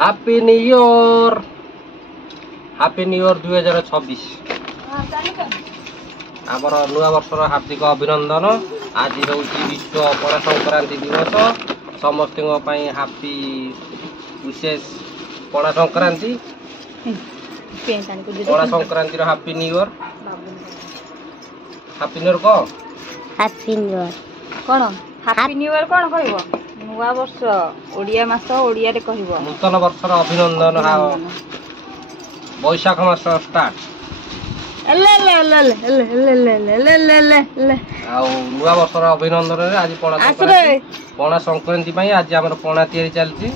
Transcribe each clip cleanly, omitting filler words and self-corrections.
Happy new year 2026 आमर नुआ वर्षर हार्दिक अभिनंदन। आज रोचे विश्व पणा संक्रांति दिवस समस्त हापी विशेष पणा संक्रांति हापी न्यू ईयर कह हैप्पी न्यू ईयर कौन हैप्पी न्यू ईयर कौन कहबो नुआ वर्ष ओडिया मास ओडिया रे कहबो नूतन वर्षर अभिनंदन बैशाख मास स्टार्ट नुआ वर्षर अभिनंदन आज पणा संक्रांति आज आम पणा तैयारी चलती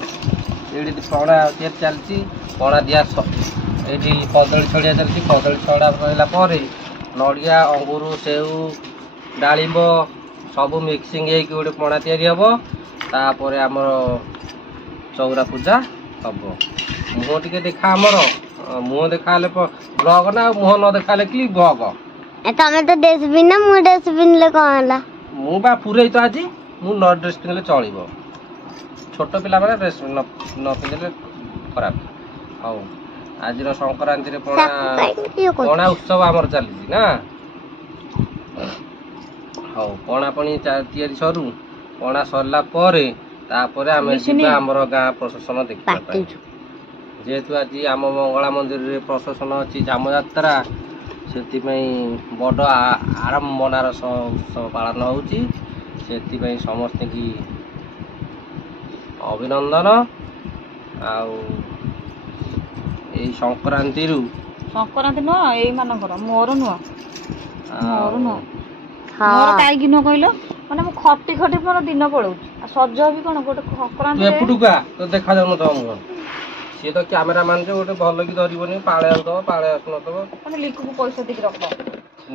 पणा तैयारी चलती पणा दिया ये कदली छड़िया चलती कदली छड़ा सरला नड़िया अंगूर सेऊ डालिंब सब मिक्सिंग गोटे पणा तैयारी हम तापर आमर चौरा पूजा हम मुह टे देखा आमर मुह देखा ब्लॉग ना मुह न देखा क्लिप ब्लॉग तमें तो डस्टबिन ना मु डस्टबिन ले कौन मु बा पूरे तो आज मु न ड्रेस पिंधले चलो छोट पिला माने ड्रेस न पिंधले खराब हाउ आज संक्रांति रे पणा उत्सव आमर चली ना हाउ पणा पणी तैयारी सरू पणा सरला परे तापरे आमे जिबा हमर गां प्रशासन देखा जेहेतु आज आम मंगला मंदिर रे प्रशासन अछि जाम यात्रा से बड़ आडम्बनार उत्सव पालन होउची से समस्त की अभिनंदन आउ संक्रांति संक्रांति नुह यही मानकर मोर नुह मोर कहीं नुह कहल माने मु खटी खटी मोर दिन पड़ो सज भी कौन गोटे संक्रांति एपटुका तो देखा जाऊ न तुम सी तो कैमेरा मान जो गोटे भल कि धरबनी पाले आसदब पाले आसनदब माने लिखु को पैसा देके रख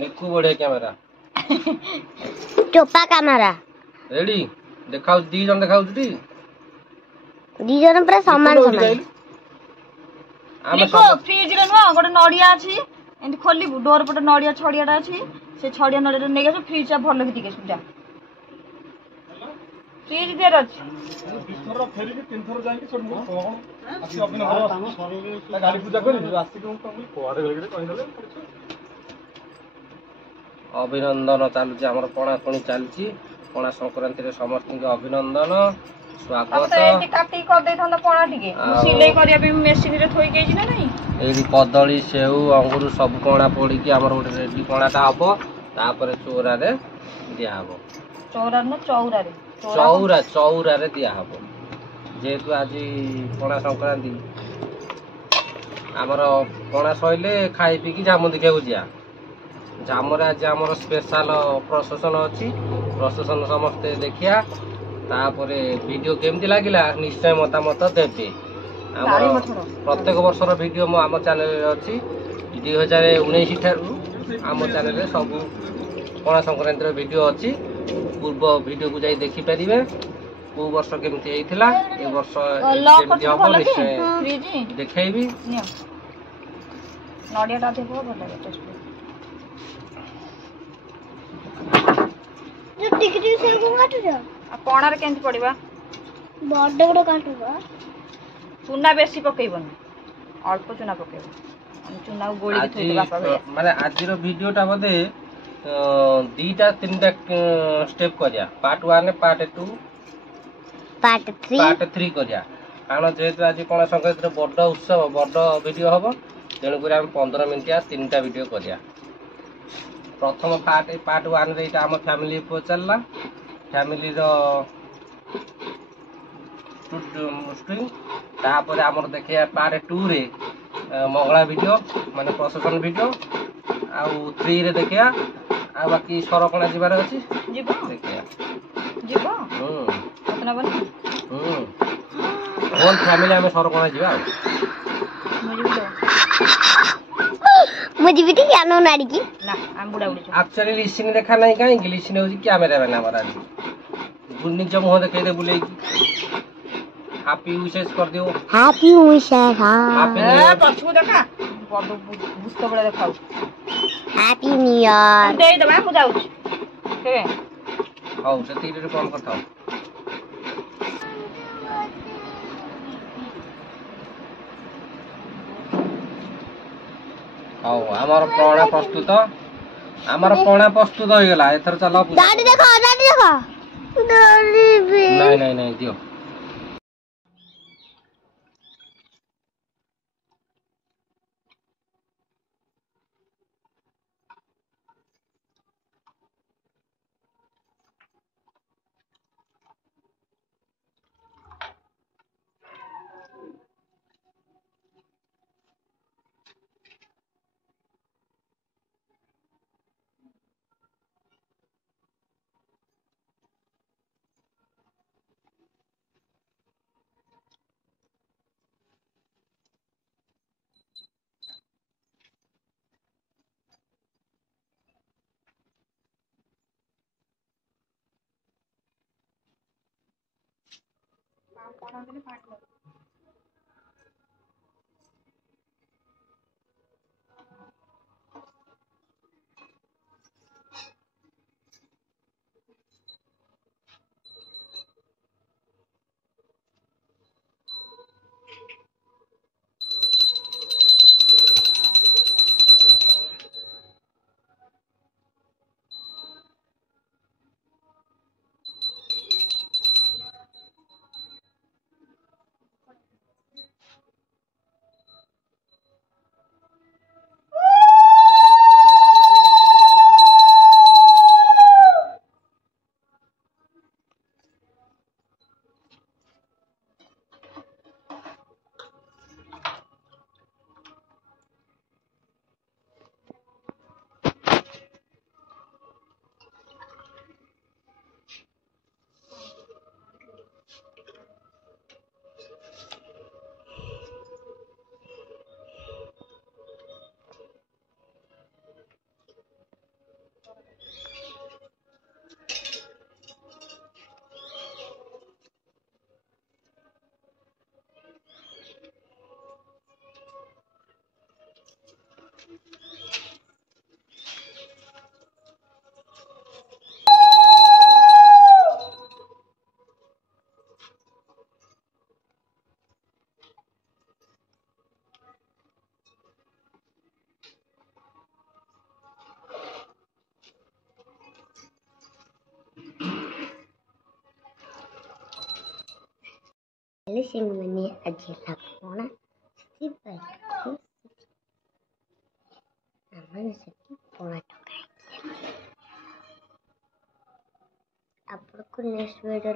निकु बढ़िया कैमेरा चोपा कैमेरा रेडी देखाउ दी जन देखाउ टी दी जन पूरा समान समान लिखो फ्रिज रे नुह गोटे नड़िया अछि एंड खोली डोर पटे नड़िया छड़ियाटा अछि से छड़िया नड़िया नै गेछ फ्रिज चा भल कि दिके सुजा फ्रिज देर अछि बिस्तर फेरी के तीन थर जाई के छोड़ कोन आसी अभिनंदन गाड़ी पूजा करी आसी को कोआडे गले कहि दले अभिनंदन चलुची आमर पणा पणी चलची पणा संक्रांति रे समस्त के अभिनंदन स्वागत एटी काटी कर दे थंदा पणा टिके सिलाई करिया पे मशीन रे थोई गेजी ना नहीं एडी कदली सेऊ अंगूर सब पणा पड़ी कि आमर गोटे रेडी पणाटा हबो तापरे चोरा रे दिया हबो चौरा न चौरा रे चौरा रे दिया हबो जेहेतु आज पणा संक्रांति आमर पणा सइले खाई पी कि जाम देखा जिया जामरे आज आमर स्पेशल प्रशासन अच्छी प्रशासन समस्ते देखिया तापरे वीडियो केमती लागिला निश्चय मतामत देबे प्रत्येक वर्षर वीडियो मो आम चैनल अच्छी 2019 ठारू आम चैनल सब पणा संक्रांति वीडियो अच्छी पूर्व वीडियो को जाई देखि परिबे को वर्ष केमती हेइथिला ए वर्ष केमती हबो निश्चय देखैबी नडियाटा देखो भल लागे टेस्ट जो टिकटी से को काटु जा आ पणा रे केमती पड़िबा बड बड काटुबा चूना बेसी पकेइबन अल्प चूना पकेइब चूना गोली के थई देबा पड़े माने आज रो वीडियोटा बदे दीटा तीनटा स्टेप करिया पार्ट 1 पार्ट 2 पार्ट 3 करिया कारण जेहेतु आज पणा संक्रांति बड़ उत्सव बड़ वीडियो हम तेणुक 15 मिनट तीनटा वीडियो करिया प्रथम पार्ट 1 रे आम फैमिली चलला फैमिली स्ट्रिंग तापर आमर देखिया पार्ट 2 रे मंगला वीडियो माने प्रशासन वीडियो आउ 3 रे देखिया आ बाकी सरकणा जीवार अछि जीबो देखिया जीबो अपना बन होल फैमिली आमे सरकणा जीवा मुझे भी ठीक आनो नाड़ी की ना हम बुड़ा उड़ी एक्चुअली लिसनिंग देखा नहीं काहे कि लिसनिंग होजी कैमरा बना हमारा गुन्नी जो मुंह देखे दे बुले हैप्पी विशेष कर दियो हैप्पी विशेष हां पछू देखा बड़ बुस्त बड़ा देखाउ हैप्पी न्यू ईयर दे दबा मु जाउ के हाउ से तीरे कॉल करता ହଉ ଆମର ପଣା ପ୍ରସ୍ତୁତ ହେଇଗଲା। ଏଥର ଚାଲ ପୂଜା दाढ़ी देखो दाढ़ी भी ନାଇଁ ଦିଅ। Listen mani aji lakona seti baik namanya seti pola tokai. Apurku next video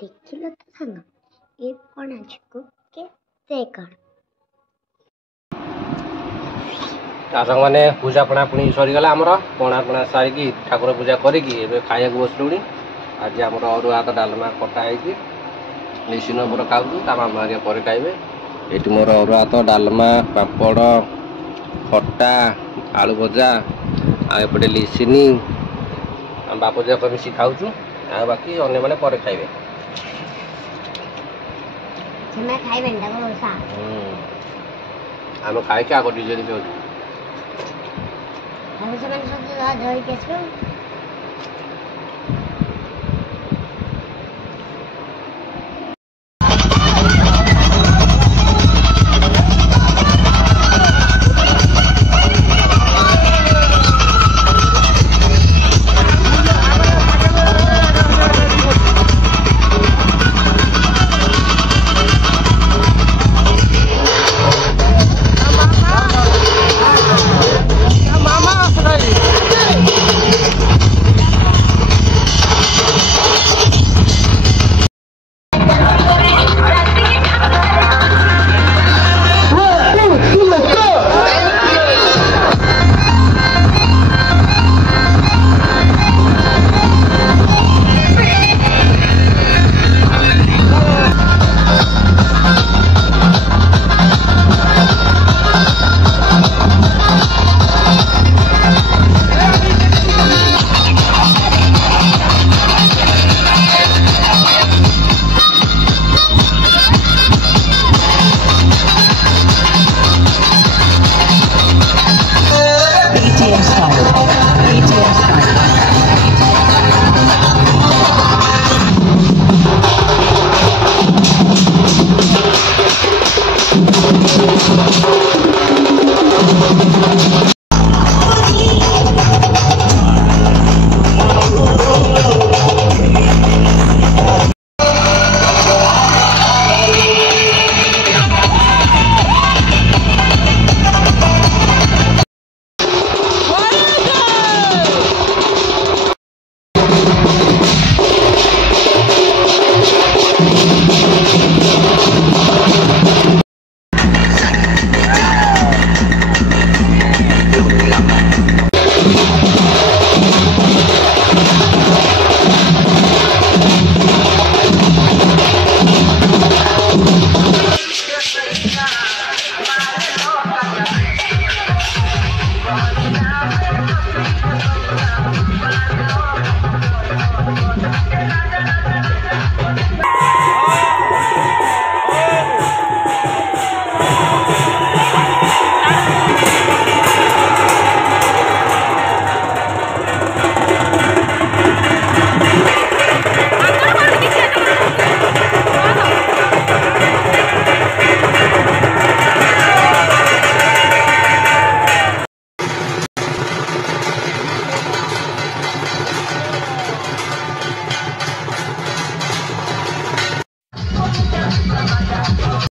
ଦେଖିଲ ତ ସାଙ୍ଗ ଏ ପଣାକୁ କେତେ କଣ ସାଙ୍ଗମାନେ ପୂଜା ପଣା ପୁଣି ସରିଗଲା। ଆମର ପଣା ସାରିକି ଠାକୁର ପୂଜା କରିକି ଏବେ ଖାଇବାକୁ ବସିଲୁଣି। ଆଜି ଆମର ଅରୁଆ ଭାତ ଡାଲମା ଖଟା ହେଇଛି। ଲିସିନ ମୋର ଖାଉଛୁ, ତା ମାମା ଆଗେ ପରେ ଖାଇବେ। ଏଠି ମୋର ଅରୁଆ ଭାତ ଡାଲମା ପାମ୍ପଡ଼ ଖଟା ଆଳୁ ଭଜା ଆଉ ଏପଟେ ଲିସିନି ଆମ ବାପ ଯାକ ମିଶି ଖାଉଛୁ। ଆଉ ବାକି ଅନ୍ୟମାନେ ପରେ ଖାଇବେ। ସେମାନେ ଖାଇବେନି ତାକୁ ବର୍ଷା ଆମେ ଖାଇକି ଆଗ ନିଜେ ନିଜେ ଆଉ ସେମାନେ ସବୁ ଧରିକି ଆସିବେ।